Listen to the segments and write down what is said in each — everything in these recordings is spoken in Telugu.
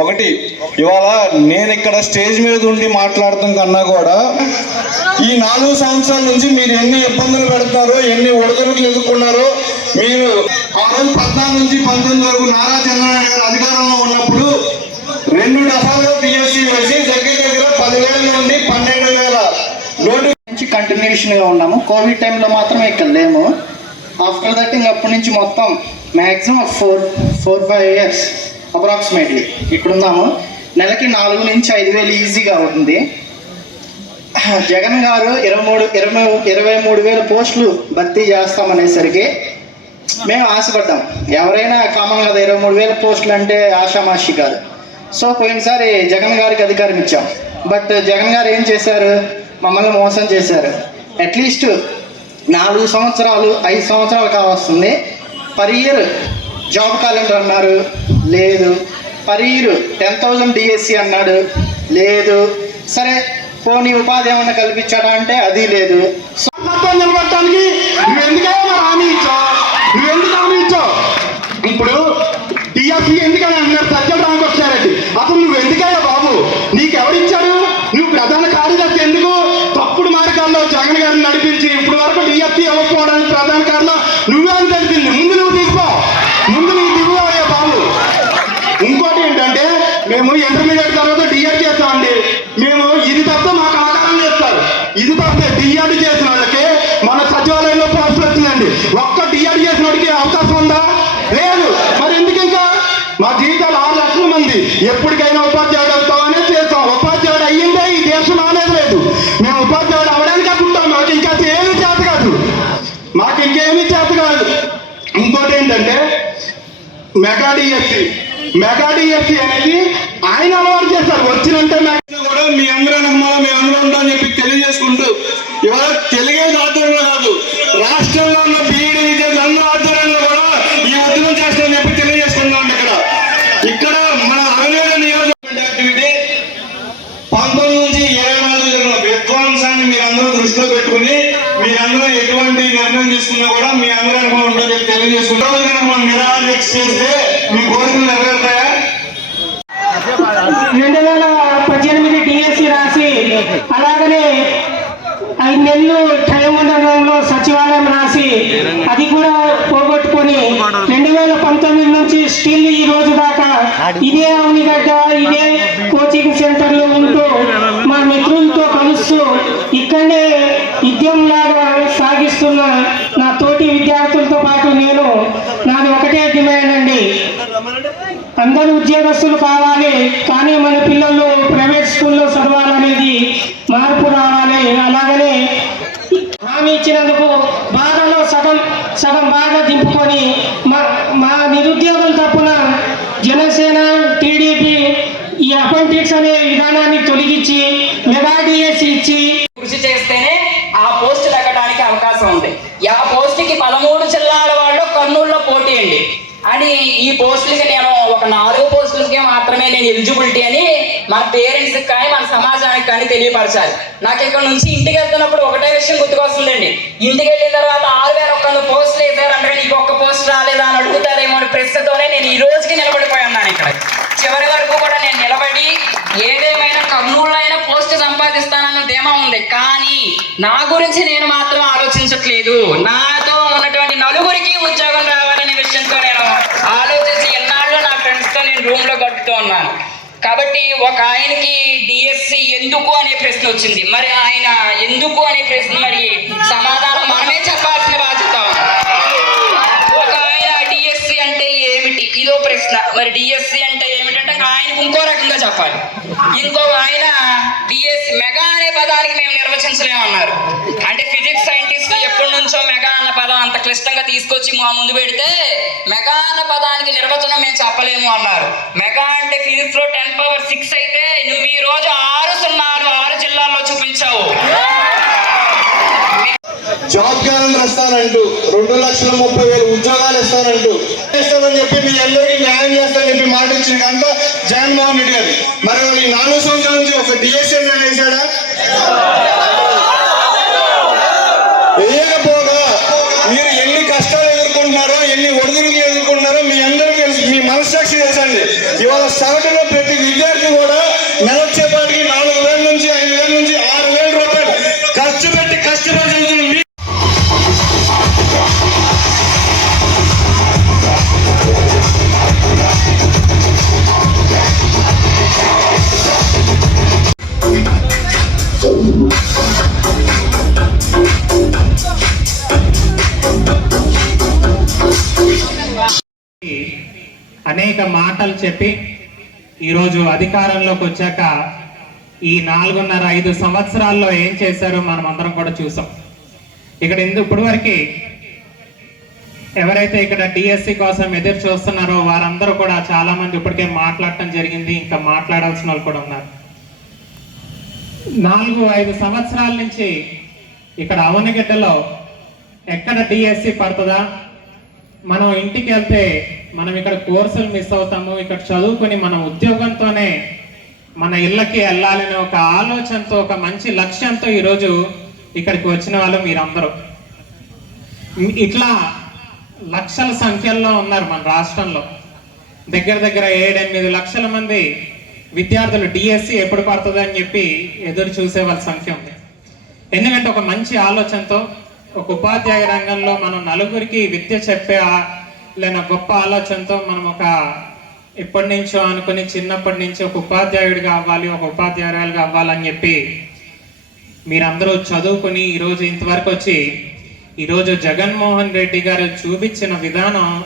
ఒకటి ఇవాళ నేను ఇక్కడ స్టేజ్ మీద ఉండి మాట్లాడటం కన్నా కూడా ఈ నాలుగు సంవత్సరాల నుంచి మీరు ఎన్ని ఇబ్బందులు పెడతారో ఎన్ని ఒడిదుడుకులు ఎదుర్కొన్నారో మీరు ఆ రోజు పద్నాలుగు నుంచి పంతొమ్మిది వరకు నారా చంద్రబాబు గారు అధికారంలో ఉన్నప్పుడు రెండు దఫాలుగా బిఎస్సీ వేసి దగ్గర దగ్గర పదివేల నుండి పన్నెండు వేల నోటు నుంచి కంటిన్యూషన్గా ఉన్నాము. కోవిడ్ టైంలో మాత్రం ఇక్కడ లేము. ఆఫ్టర్ దట్ ఇంక అప్పటి నుంచి మొత్తం maximum four four five years approximately ఇప్పుడున్నాము. నెలకి నాలుగు నుంచి ఐదు వేలు ఈజీగా అవుతుంది. జగన్ గారు ఇరవై మూడు ఇరవై ఇరవై మూడు వేల పోస్టులు భర్తీ చేస్తామనేసరికి మేము ఆశపడ్డాం. ఎవరైనా కామన్ కదా ఇరవై మూడు వేల పోస్టులు అంటే ఆషామాషి కాదు. సో పోయినసారి జగన్ గారికి అధికారం ఇచ్చాం. బట్ జగన్ గారు ఏం చేశారు? మమ్మల్ని మోసం చేశారు. అట్లీస్ట్ నాలుగు సంవత్సరాలు ఐదు సంవత్సరాలు కావస్తుంది. పర్ ఇయర్ జాబ్ క్యాలెండర్ అన్నారు. లేదు. Per year ten thousand DSC అన్నాడు. లేదు. సరే పోనీ ఉపాధి ఏమైనా కల్పించాడా అంటే అది లేదు. సో మొత్తం నిలబడటానికి నువ్వు ఎందుకైనా ఇచ్చావు? నువ్వు ఎందుకు హామీ ఇప్పుడు డిఎస్సి ఎందుకని అంటున్నారు? సజ్జల ఇది తప్ప డిఆర్డి చేసిన వాళ్ళకి మన సచివాలయంలో పోస్టులు వచ్చిందండి ఒక్క డిఆర్డి చేసిన వాడికి అవకాశం ఉందా? లేదు. మరి ఎందుకు ఇంకా? మా జీవితాలు ఆరు లక్షల మంది. ఎప్పటికైనా ఉపాధ్యాయుడు అవుతామనే చేస్తాం. ఉపాధ్యాయుడు అయ్యిందే ఈ దేశం అనేది లేదు. మేము ఉపాధ్యాయుడు అవడానికి అనుకుంటాం మాకు ఇంకా ఏమీ చేత కాదు. మాకు ఇంకేమీ చేత కాదు. ఇంకోటి ఏంటంటే మెగా డిఎస్సి మెగా డిఎస్సి అనేది ఆయన అలవాటు చేస్తారు వచ్చినంటే మెగా కూడా మీ అందరూ నమ్మాలి? మీ అందరూ ఉంటామని చెప్పి తెలియజేసుకుంటూ ఇవాళ తెలుగే ఆధ్వర్యంలో కాదు రాష్ట్రంలో ఉన్న బీఈడి విద్యార్థులు అందరూ ఆధ్వర్యంలో కూడా ఈ ఉద్యమం చేస్తామని చెప్పి తెలియజేసుకుంటాం ఇక్కడ. ఇక్కడ మన అవినేత నియోజకవర్గ యాక్టివిటీ పంతొమ్మిది నుంచి ఇరవై నాలుగు జరిగిన విధ్వంసాన్ని మీరందరూ దృష్టిలో పెట్టుకుని మీరందరూ ఎటువంటి నిర్ణయం తీసుకున్నా కూడా మీ అందరూ అనుభవం ఉంటుందని చెప్పి తెలియజేసుకుంటాం. మనం నిరాదీక్ష చేస్తే మీ కోరికలు నెరవేరుతాయా? రెండు వేల పద్దెనిమిది డిఎస్సి రాసి అలాగనే ఐదు నెలలు టైం ఉండడంలో సచివాలయం రాసి అది కూడా పోగొట్టుకొని రెండు వేల పంతొమ్మిది నుంచి స్టిల్ ఈ రోజు దాకా ఇదే అవనిగడ్డ ఇదే కోచింగ్ సెంటర్లో ఉంటూ మా మిత్రులతో కలుస్తూ ఇక్కడనే విద్యంలాగా సాగిస్తున్న అందరూ ఉద్యోగస్తులు కావాలి కానీ మన పిల్లలు ప్రైవేట్ స్కూల్లో చదవాలనేది మార్పు రావాలి. అలాగనే హామీ ఇచ్చినందుకు బాధలో సగం సగం బాగా దింపుకొని మా మా నిరుద్యోగుల తప్పున జనసేన టీడీపీ ఈ అపాయింటిక్స్ అనే విధానాన్ని తొలగించి మెగా డిఎస్సి ఇచ్చి కృషి చేస్తేనే ఆ పోస్ట్ తగ్గడానికి అవకాశం ఉంది ఆ పోస్ట్కి పదమూడు జిల్లాల వాళ్ళు కర్నూలులో పోటీ అండి అని ఈ పోస్టులకి నేను ఒక నాలుగు పోస్టులకే మాత్రమే నేను ఎలిజిబిలిటీ అని మన పేరెంట్స్ కానీ మన సమాజానికి కానీ తెలియపరచాలి. నాకు ఇక్కడ నుంచి ఇంటికి వెళ్తున్నప్పుడు ఒకటే విషయం గుర్తుకొస్తుందండి. ఇంటికి వెళ్ళిన తర్వాత ఆరు వేల ఒక్క పోస్టులు వేసారంటే నీకు ఒక్క పోస్ట్ రాలేదా అని అడుగుతారేమో అని ప్రశ్నతోనే నేను ఈ రోజుకి నిలబడిపోయాను ఇక్కడ. చివరి వరకు కూడా నేను నిలబడి ఏదేమైనా కర్నూలు అయినా పోస్ట్ సంపాదిస్తానన్న ధీమా ఉంది. కానీ నా గురించి నేను మాత్రం ఆలోచించట్లేదు. నాతో ఉన్నటువంటి నలుగురికి ఉద్యోగం రావాలనే విషయంతో నేను ఆలోచించి ఎన్నాళ్ళు నా ఫ్రెండ్స్తో నేను రూమ్లో గడుపుతూ ఉన్నాను. కాబట్టి ఒక ఆయనకి డిఎస్సి ఎందుకు అనే ప్రశ్న వచ్చింది. మరి ఆయన ఎందుకు అనే ప్రశ్న మరి సమాధానం మనమే చెప్పాల్సిన బాధ్యత ఒక ఆయన డిఎస్సి అంటే ఏమిటి? ఇదో ప్రశ్న. మరి డిఎస్సి అంటే ఏమిటి? ఆయనకు ఇంకో రకంగా చెప్పాలి. ఇంకో ఆయన డిఎస్సి మెగా అనే పదానికి మేము నిర్వచించలేమన్నారు. అంటే ఫిజిక్స్ సైంటిస్ట్ ఎప్పటి నుంచో మెగా అన్న పదం అంత క్లిష్టంగా తీసుకొచ్చి మా ముందు పెడితే మెగా అన్న పదానికి నిర్వచనం మేము చెప్పలేము అన్నారు. మెగా అంటే ఫిజిక్స్లో టెన్ పవర్ సిక్స్ అయితే నువ్వు ఈ రోజు ఆరు సున్నాలు ఆరు జిల్లాల్లో చూపించావు జాబ్ క్యాలెండర్ ఇస్తానంటూ రెండు లక్షల ముప్పై వేలు ఉద్యోగాలు ఇస్తానంటూ ఇస్తానని చెప్పి మీ అందరికీ న్యాయం చేస్తానని చెప్పి మాట ఇచ్చిన కనుక జగన్మోహన్ రెడ్డి గారు. మరి ఈ నాలుగు సంవత్సరాల నుంచి ఒక డిఎస్ఎన్ వేసాడా వేయకపోగా మీరు ఎన్ని కష్టాలు ఎదుర్కొంటున్నారో ఎన్ని ఒడిదుడుకులు ఎదుర్కొంటున్నారో మీ అందరికీ మీ మనస్సాక్షి తెలుసండి. ఇవాళ సగటులో ప్రతి విద్యార్థి కూడా నెలొచ్చేపాటికి చెప్పి ఈరోజు అధికారంలోకి వచ్చాక ఈ నాలుగున్నర ఐదు సంవత్సరాల్లో ఏం చేశారో మనం అందరం కూడా చూసాం. ఇక్కడ ఇందు ఇప్పటి వరకు ఎవరైతే ఇక్కడ డిఎస్సి కోసం ఎదురు చూస్తున్నారో వారందరూ కూడా చాలా మంది ఇప్పటికే మాట్లాడటం జరిగింది ఇంకా మాట్లాడాల్సిన వాళ్ళు కూడా ఉన్నారు. నాలుగు ఐదు సంవత్సరాల నుంచి ఇక్కడ అవనగిడ్డలో ఎక్కడ డిఎస్సి పడుతుందా? మనం ఇంటికి వెళ్తే మనం ఇక్కడ కోర్సులు మిస్ అవుతాము ఇక్కడ చదువుకొని మన ఉద్యోగంతోనే మన ఇళ్ళకి వెళ్ళాలనే ఒక ఆలోచనతో ఒక మంచి లక్ష్యంతో ఈరోజు ఇక్కడికి వచ్చిన వాళ్ళు మీరందరూ. ఇట్లా లక్షల సంఖ్యల్లో ఉన్నారు మన రాష్ట్రంలో. దగ్గర దగ్గర ఏడెనిమిది లక్షల మంది విద్యార్థులు డిఎస్సి ఎప్పుడు పడుతుంది అని చెప్పి ఎదురు చూసే వాళ్ళ సంఖ్య ఉంది. ఎందుకంటే ఒక మంచి ఆలోచనతో ఒక ఉపాధ్యాయ రంగంలో మనం నలుగురికి విద్య చెప్పే లేదా గొప్ప ఆలోచనతో మనం ఒక ఎప్పటి నుంచో అనుకుని చిన్నప్పటి నుంచి ఒక ఉపాధ్యాయుడిగా అవ్వాలి ఒక ఉపాధ్యాయురాలుగా అవ్వాలని చెప్పి మీరందరూ చదువుకుని ఈరోజు ఇంతవరకు వచ్చి ఈరోజు జగన్మోహన్ రెడ్డి గారు చూపించిన విధానం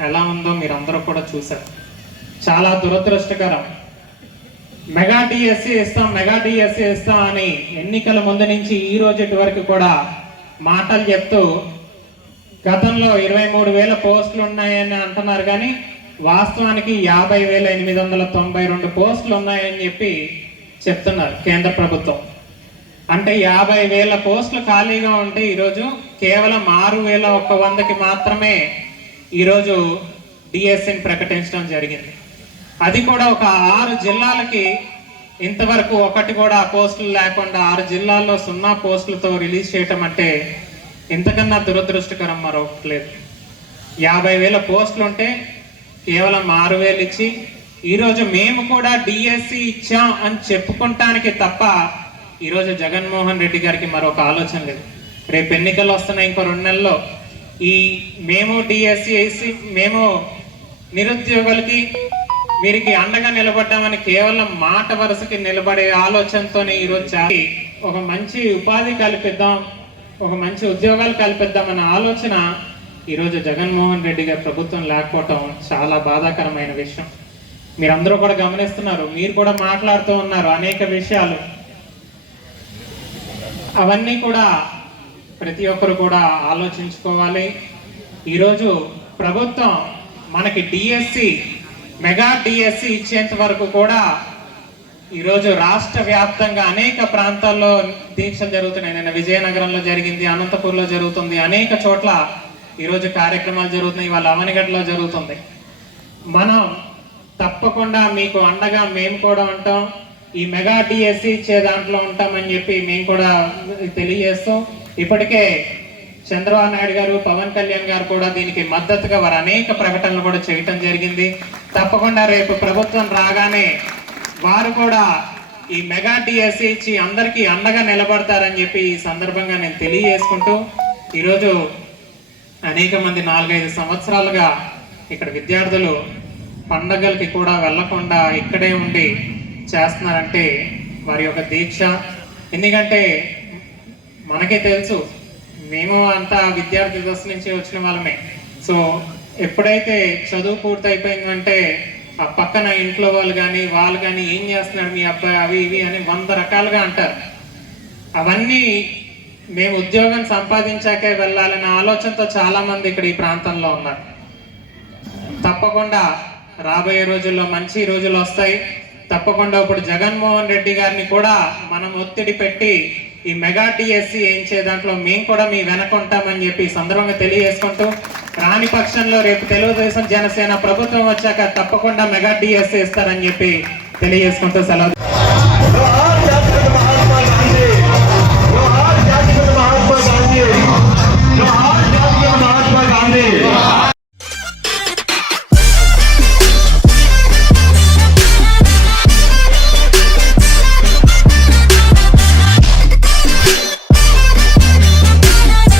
ఎలా ఉందో మీరందరూ కూడా చూశారు. చాలా దురదృష్టకరం. మెగా డిఎస్సి ఇస్తాం మెగా డిఎస్సి ఇస్తాం అని ఎన్నికల ముందు నుంచి ఈ రోజు వరకు కూడా మాటలు చెప్తూ గతంలో ఇరవై మూడు వేల పోస్టులు ఉన్నాయని అంటున్నారు కానీ వాస్తవానికి యాభై వేల ఎనిమిది వందల తొంభై రెండు పోస్టులు ఉన్నాయని చెప్పి చెప్తున్నారు కేంద్ర ప్రభుత్వం. అంటే యాభై వేల పోస్టులు ఖాళీగా ఉంటే ఈరోజు కేవలం ఆరు వేల ఒక్క వందకి మాత్రమే ఈరోజు డిఎస్సిని ప్రకటించడం జరిగింది. అది కూడా ఒక ఆరు జిల్లాలకి ఇంతవరకు ఒకటి కూడా పోస్టులు లేకుండా ఆరు జిల్లాల్లో సున్నా పోస్టులతో రిలీజ్ చేయటం అంటే ఇంతకన్నా దురదృష్టకరం మరొకటి లేదు యాభై వేల పోస్టులు ఉంటే కేవలం ఆరు వేలు ఇచ్చి ఈరోజు మేము కూడా డిఎస్సి ఇచ్చాం అని చెప్పుకుంటానికి తప్ప ఈరోజు జగన్మోహన్ రెడ్డి గారికి మరొక ఆలోచన లేదు. రేపు ఎన్నికలు వస్తున్నాయి ఇంకో రెండు నెలల్లో. ఈ మేము డిఎస్సి వేసి మేము నిరుద్యోగులకి వీరికి అండగా నిలబడ్డామని కేవలం మాట వరుసకి నిలబడే ఆలోచనతోనే ఈరోజు చాలి ఒక మంచి ఉపాధి కల్పిద్దాం ఒక మంచి ఉద్యోగాలు కల్పిద్దామన్న ఆలోచన ఈరోజు జగన్మోహన్ రెడ్డి గారి ప్రభుత్వం లేకపోవటం చాలా బాధాకరమైన విషయం. మీరందరూ కూడా గమనిస్తున్నారు మీరు కూడా మాట్లాడుతూ ఉన్నారు అనేక విషయాలు. అవన్నీ కూడా ప్రతి ఒక్కరు కూడా ఆలోచించుకోవాలి. ఈరోజు ప్రభుత్వం మనకి డిఎస్సి మెగా డిఎస్సి ఇచ్చేంత వరకు కూడా ఈరోజు రాష్ట్ర వ్యాప్తంగా అనేక ప్రాంతాల్లో దీక్షలు జరుగుతున్నాయి. నిన్న విజయనగరంలో జరిగింది అనంతపూర్లో జరుగుతుంది. అనేక చోట్ల ఈరోజు కార్యక్రమాలు జరుగుతున్నాయి. వాళ్ళ అవనిగడ్డలో జరుగుతుంది. మనం తప్పకుండా మీకు అండగా మేము కూడా ఉంటాం. ఈ మెగా డిఎస్సి ఇచ్చే దాంట్లో ఉంటామని చెప్పి మేము కూడా తెలియజేస్తూ ఇప్పటికే చంద్రబాబు నాయుడు గారు పవన్ కళ్యాణ్ గారు కూడా దీనికి మద్దతుగా వారు అనేక ప్రకటనలు కూడా చేయటం జరిగింది. తప్పకుండా రేపు ప్రభుత్వం రాగానే వారు కూడా ఈ మెగా డిఎస్సి ఇచ్చి అందరికీ అండగా నిలబడతారని చెప్పి ఈ సందర్భంగా నేను తెలియజేసుకుంటూ ఈరోజు అనేక మంది నాలుగైదు సంవత్సరాలుగా ఇక్కడ విద్యార్థులు పండగలకి కూడా వెళ్ళకుండా ఇక్కడే ఉండి చేస్తున్నారంటే వారి యొక్క దీక్ష. ఎందుకంటే మనకే తెలుసు మేము అంతా విద్యార్థి దశ నుంచి వచ్చిన వాళ్ళమే. సో ఎప్పుడైతే చదువు పూర్తి అయిపోయిందంటే ఆ పక్కన ఇంట్లో వాళ్ళు కానీ వాళ్ళు కానీ ఏం చేస్తున్నాడు మీ అబ్బాయి? అవి ఇవి అని వంద రకాలుగా అంటారు. అవన్నీ మేము ఉద్యోగం సంపాదించాకే వెళ్ళాలనే ఆలోచనతో చాలామంది ఇక్కడ ఈ ప్రాంతంలో ఉన్నారు. తప్పకుండా రాబోయే రోజుల్లో మంచి రోజులు వస్తాయి. తప్పకుండా ఇప్పుడు జగన్మోహన్ రెడ్డి గారిని కూడా మనం ఒత్తిడి పెట్టి ఈ మెగా డిఎస్సి ఏం చే దాంట్లో మేము కూడా మీ వెనక ఉంటామని చెప్పి సందర్భంగా తెలియజేసుకుంటూ రాని పక్షంలో రేపు తెలుగుదేశం జనసేన ప్రభుత్వం వచ్చాక తప్పకుండా మెగా డిఎస్ ఇస్తారని చెప్పి తెలియజేసుకుంటూ సెలవు